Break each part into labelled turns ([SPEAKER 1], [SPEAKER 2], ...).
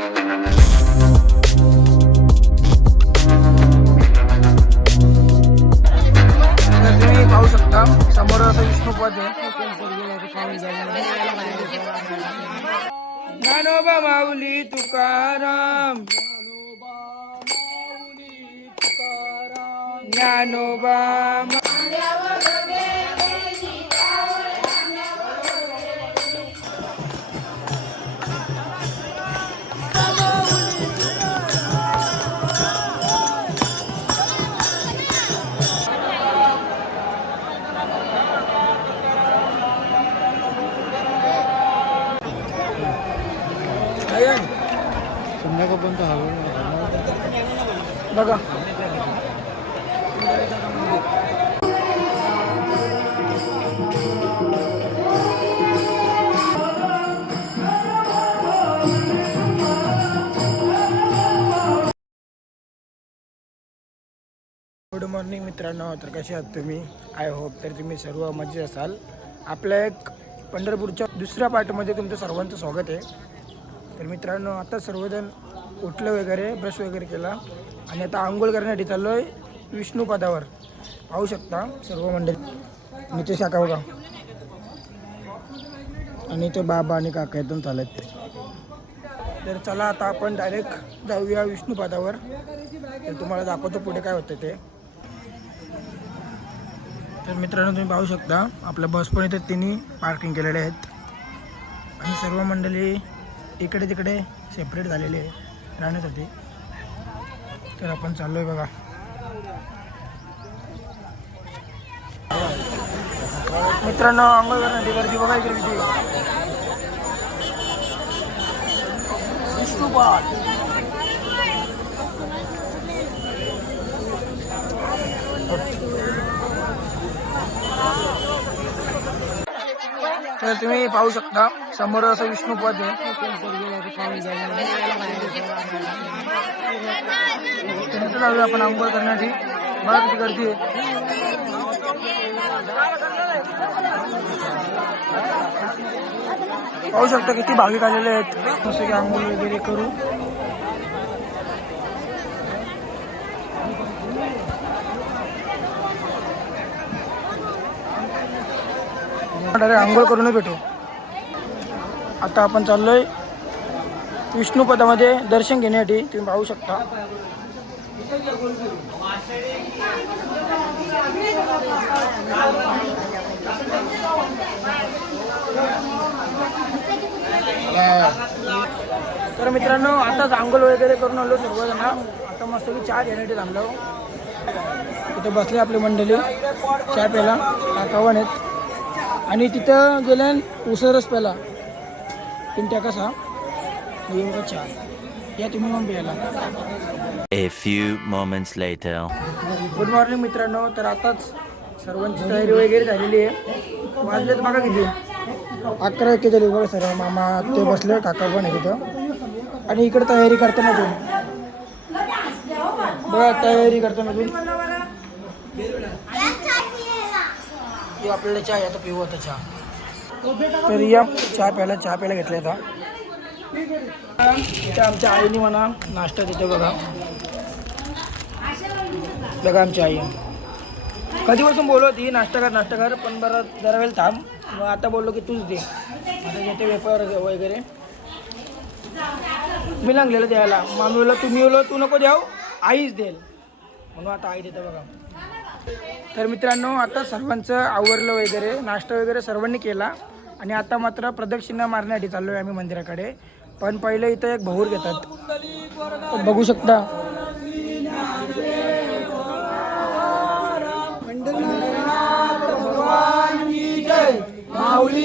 [SPEAKER 1] तर good morning मित्रांनो. तर कसे आहात तुम्ही? आय होप तर तुम्ही सर्व मजेत असाल. आपल्या एक पंढरपूरच्या दुसऱ्या पार्टमध्ये तुमचं सर्वांचं स्वागत आहे. तर मित्रांनो आता सर्वजण उठलं वगैरे ब्रश वगैरे केला. आणि आता आंघोळ करण्यासाठी चाललो आहे विष्णुपदावर पाहू शकता सर्व मंडळी. नितेश काका बघा. आणि ते बाबा आणि काका एकदम चालत. तर चला आता आपण डायरेक्ट जाऊया विष्णुपदावर तर तुम्हाला दाखवतो पुढे काय होतं ते. तर मित्रांनो तुम्ही पाहू शकता आपल्या बस पण इथे तिन्ही पार्किंग केलेले आहेत. आणि सर्व मंडळी इकडे तिकडे सेपरेट झालेले आहे राहण्यासाठी. तर आपण चाललोय बघा. मित्रांनो आंघोळ नदी गर्दी बघा इकडे किती. तर तुम्ही पाहू शकता. समोर असं विष्णुपद आहे. तर आपण आंघोळ करण्यासाठी. मला किती गर्दी आहे. पाहू शकता किती भाविक आलेले आहेत. जसं की आंघोळ वगैरे करू डायरेक्ट आंघोळ करूनच भेटू. आता आपण चाललोय विष्णुपदामध्ये दर्शन घेण्यासाठी. तुम्ही पाहू शकता. तर मित्रांनो आताच आंघोळ वगैरे करून आलो सर्वजण. आता मस्त की चहा घेण्यासाठी थांबलो. तिथे बसले आपली मंडळी. चहा प्यायला. काकावण आहेत आणि तिथं गेल्या उसरच प्याला. पिंट्या कसा येऊ चहा. या तुम्ही मग प्यायला.
[SPEAKER 2] A few moments later.
[SPEAKER 1] Good morning मित्रांनो. तर आताच सर्वांची तयारी वगैरे झालेली आहे. वाजलेत बघा किती. अकरा एक झाली बघा सर. मामा ते बसले काका पण आहे तिथं आणि इकडे तयारी करताना तुम्ही बघा तयारी करताना तुम्ही आपल्याला चहा आता पिऊ आता चहा. तर या चहा प्यायला चहा प्यायला घेतला होता इथं आमच्या आईने म्हणा नाश्ता देते बघा. बघा आमची आई. कधीपासून बोलत ही नाश्ता कर नाश्ता कर पण बरं जरा वेळ थांब. मग आता बोललो की तूच दे. आता घेते वेफर वगैरे. मी लागलेलं द्यायला. मामी तू तुम्ही बोललो तू नको द्याव आईच देईल. म्हणून आता आई देते बघा. तर मित्रांनो आता सर्वांचं आवरलं वगैरे नाश्ता वगैरे सर्वांनी केला. आणि आता मात्र प्रदक्षिणा मारण्यासाठी चाललो आहे आम्ही मंदिराकडे. पण पहिले इथं एक भाऊर घेतात. बघू शकता. माऊली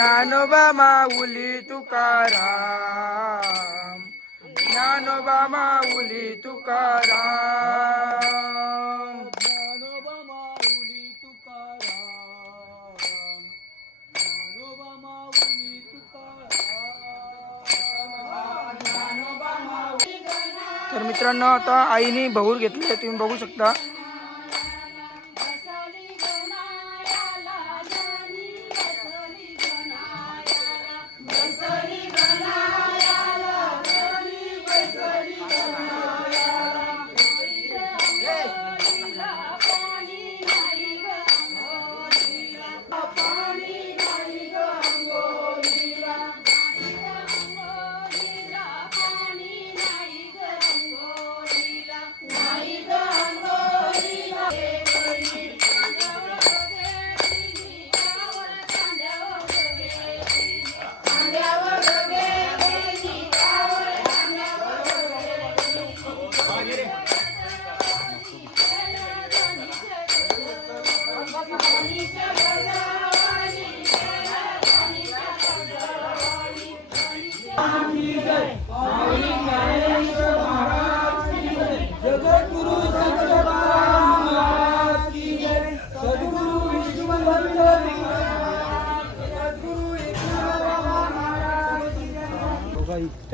[SPEAKER 1] ज्ञानोबा माऊली तुकाराम. ज्ञानोबा माऊली तुकाराम.
[SPEAKER 3] ज्ञानोबा माऊली तुकाराम. ज्ञानोबा माऊली तुकाराम.
[SPEAKER 1] तर मित्रांनो आता आईने बहुर घेतले तुम्ही बघू शकता.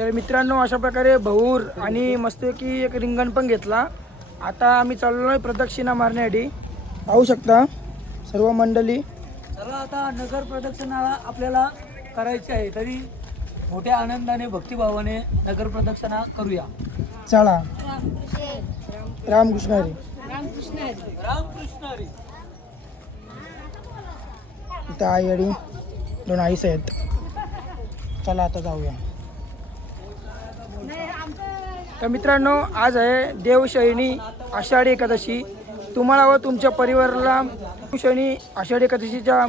[SPEAKER 1] तर मित्रांनो अशा प्रकारे बहुर आणि मस्त की एक रिंगण पण घेतला. आता आम्ही चाललो आहे प्रदक्षिणा मारण्यासाठी पाहू शकता सर्व मंडळी.
[SPEAKER 3] चला आता नगर प्रदक्षिणाला आपल्याला करायची आहे. तरी मोठ्या आनंदाने भक्तिभावाने नगर प्रदक्षिणा करूया.
[SPEAKER 1] चला. रामकृष्ण हरी.
[SPEAKER 3] रामकृष्ण हरी.
[SPEAKER 1] इथं आई आणि दोन आईस आहेत. चला आता जाऊया. तर मित्रांनो आज आहे देवशयनी आषाढी एकादशी. तुम्हाला व तुमच्या परिवाराला देवशयनी आषाढी एकादशीच्या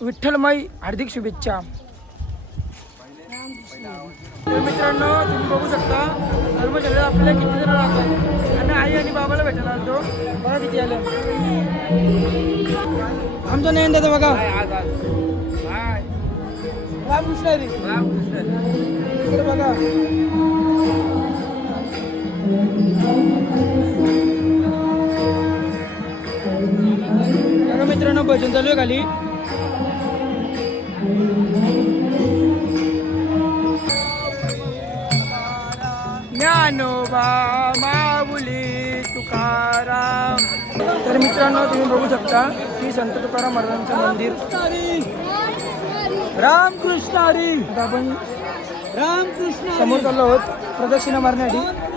[SPEAKER 1] विठ्ठलमय हार्दिक शुभेच्छा. तर मित्रांनो तुम्ही बघू शकता धर्मशाळेत आपल्याला किती जण राहतात आणि आई आणि बाबाला भेटायला आलतो. बघा किती आले. आमचं नाही दादा बघा. रामकृष्ण बघा. मित्रांनो भजन चालू आहे खाली. ज्ञानोबा माऊली तुकाराम. तर मित्रांनो तुम्ही बघू शकता श्री संत तुकाराम महाराजांचं मंदिर.
[SPEAKER 3] रामकृष्ण हरी.
[SPEAKER 1] आपण
[SPEAKER 3] रामकृष्ण
[SPEAKER 1] समोर चाललो आहोत प्रदक्षिणा मारण्यासाठी.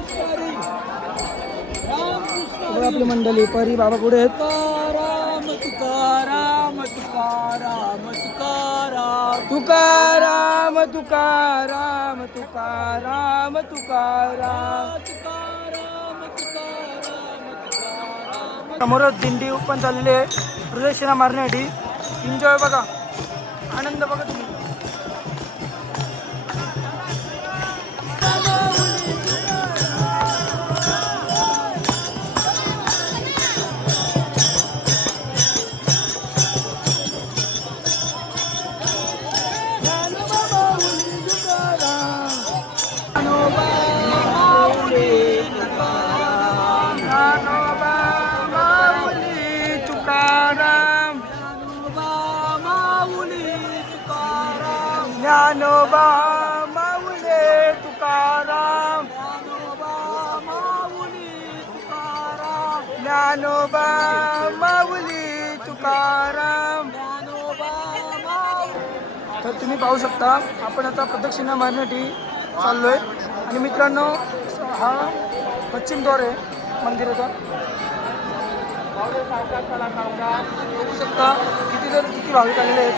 [SPEAKER 1] बघा आपली मंडळी. परी बाबा पुढे आहेत.
[SPEAKER 3] तुकाराम तुकाराम तुकाराम तुकाराम.
[SPEAKER 1] तुकाराम तुकाराम तुकाराम तुकाराम.
[SPEAKER 3] तुकाराम तुकाराम तुकाराम.
[SPEAKER 1] समोरच दिंडी पण चाललेली आहे. प्रदक्षिणा मारण्यासाठी. एन्जॉय बघा. आनंद बघा तुम्ही. ज्ञानोबा माऊले तुकाराम. ज्ञानोबा माऊली तुकाराम.
[SPEAKER 3] ज्ञानोबा माऊली तुकाराम
[SPEAKER 1] तर तुम्ही पाहू शकता आपण आता प्रदक्षिणा मारण्यासाठी चाललोय. आणि मित्रांनो हा पश्चिम द्वार आहे मंदिराचा. बघू शकता किती जर किती भाविक आलेले आहेत.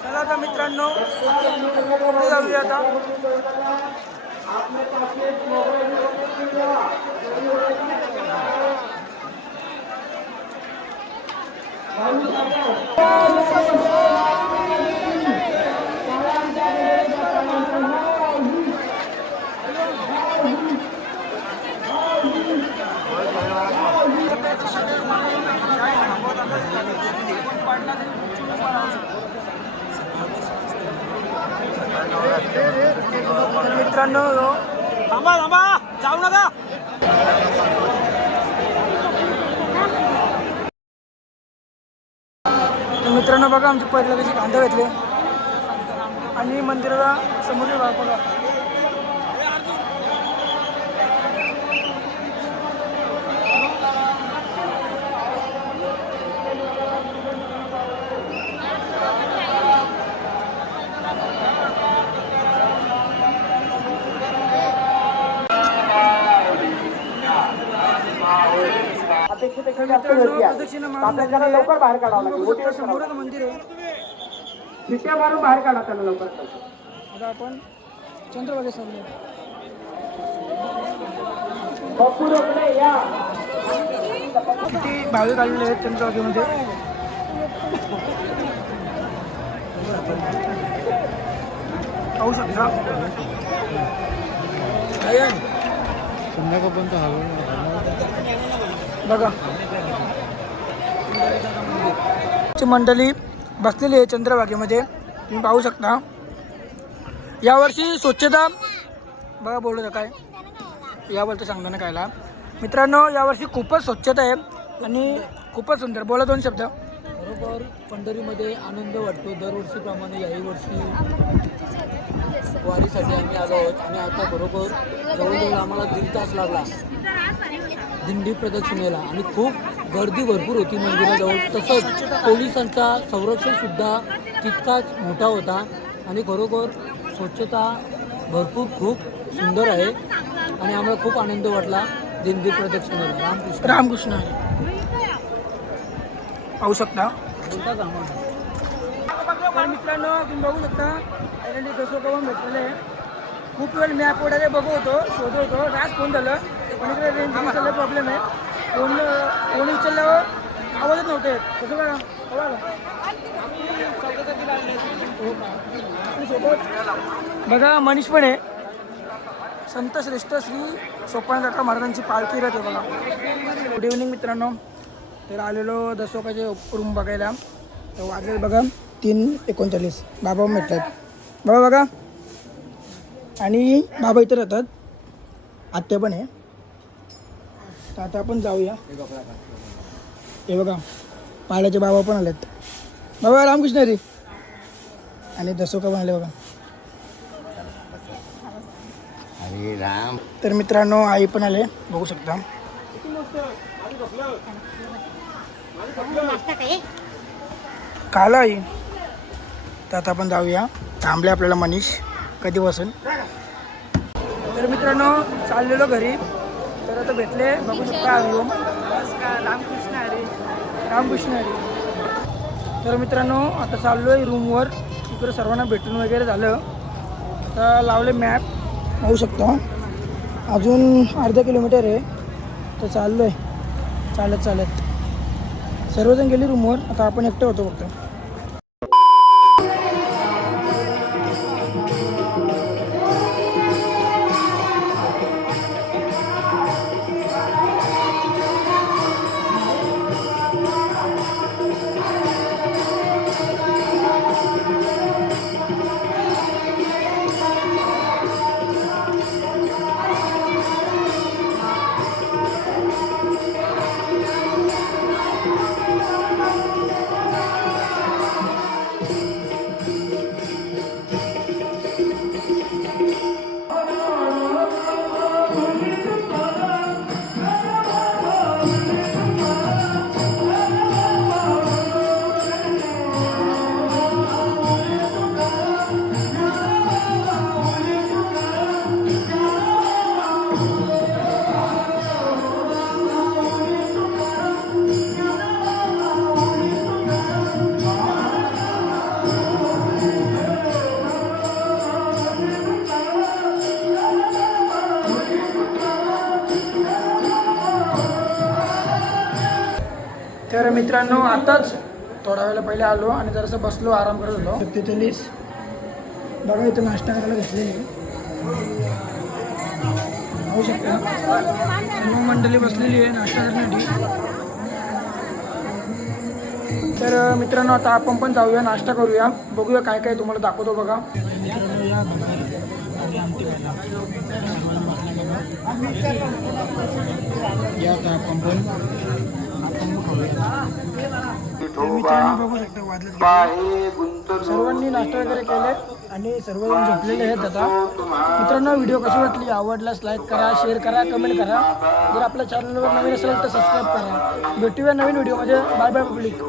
[SPEAKER 1] तुकाराम महाराज की जय. चला आता मित्रांनो पुढे जाऊया आता तर मित्रांनो हो. थांबा थांबा. जाऊ नका. मित्रांनो बघा आमचे पहिल्या कशी कांदा घेतले. आणि मंदिराला समोर भाग बघा लवकर बाहेर काढावं मंदिर आहे शिट्ट्या मारून बाहेर काढा त्याला लवकर आता आपण चंद्रभागे चाललो किती भाविक आलेले आहेत चंद्रभागेमध्ये पाहू शकता बघा. ची मंडळी बसलेली आहे चंद्रभागेमध्ये. तुम्ही पाहू शकता. यावर्षी स्वच्छता बघा बोलू काय याबद्दल सांगताना कायला. मित्रांनो यावर्षी खूपच स्वच्छता आहे आणि खूपच सुंदर. बोला दोन शब्द.
[SPEAKER 3] बरोबर पंढरीमध्ये आनंद वाटतो. दरवर्षीप्रमाणे याही वर्षी वारीसाठी आम्ही आलो आहोत. आणि आता बरोबर जवळजवळ आम्हाला दीड तास लागला. दिंडी प्रदक्षिणेला आणि खूप गर्दी भरपूर होती मंदिराजवळ. तसंच पोलिसांचा संरक्षण सुद्धा तितकाच मोठा होता आणि खरोखर स्वच्छता भरपूर खूप सुंदर आहे आणि आम्हाला खूप आनंद वाटला दिंडी प्रदक्षिणेला. रामकृष्ण.
[SPEAKER 1] रामकृष्ण. पाहू शकता?
[SPEAKER 3] का?
[SPEAKER 1] तर मित्रांनो तुम्ही बघू शकता आयलंडी कसं करून भेटलेलं आहे. खूप वेळ मॅप वगैरे बघू होतो शोधत होतो. राज फोन झालं? पण इकडे रेंज उचलला प्रॉब्लेम आहे. फोन फोन उचलल्यावर आवाजच नव्हते कसं बघा बघा का? सोबत बघा मनीष पण आहे. संत श्रेष्ठ श्री सोपान काका महाराजांची पालखी राहते आहे बघा. गुड इव्हनिंग मित्रांनो. तर आलेलो दसोकाचे रूम बघायला. तर वाजले बघा तीन एकोणचाळीस. बाबा भेटतात. बाबा बघा. आणि बाबा इथं राहतात. आत्या पण आहे. तर आता आपण जाऊया. हे बघा पाल्याचे बाबा पण आलेत. बाबा रामकृष्ण रे. आणि दसोका पण आले बघा.
[SPEAKER 4] अरे राम.
[SPEAKER 1] तर मित्रांनो आई पण आले बघू शकता. काल आई. तर आता आपण जाऊया. थांबले आपल्याला मनीष कधी बसून तर मित्रांनो चाललेलो घरी. आता भेटले. बघू शकता नमस्कार रामकृष्ण हरी. रामकृष्ण हरी. तर मित्रांनो आता चाललो आहे रूमवर इकडे सर्वांना भेटून वगैरे झालं. आता लावले मॅप पाहू शकता. अजून अर्धा किलोमीटर आहे. तर चाललो आहे चालत चालत. सर्वजण गेले रूमवर आता आपण एकटं होतो फक्त. मित्रांनो आताच थोड्या वेळा पहिले आलो आणि जरासं बसलो आराम करत होतो. सत्तेचाळीस. बघा इथं नाश्ता करायला घेतलेली होऊ शकता. मंडळी बसलेली आहे नाश्ता करण्यासाठी. तर मित्रांनो आता आपण पण जाऊया नाश्ता करूया. बघूया काय काय तुम्हाला दाखवतो बघा. या आता आपण पण सर्वांनी नाश्ता वगैरे केले आणि सर्वजण झोपलेले आहेत आता. मित्रांनो व्हिडिओ कशी वाटली? आवडल्यास लाईक करा शेअर करा कमेंट करा. जर आपल्या चॅनलवर नवीन असेल तर सबस्क्राईब करा. भेटूया नवीन व्हिडिओमध्ये बाय बाय पब्लिक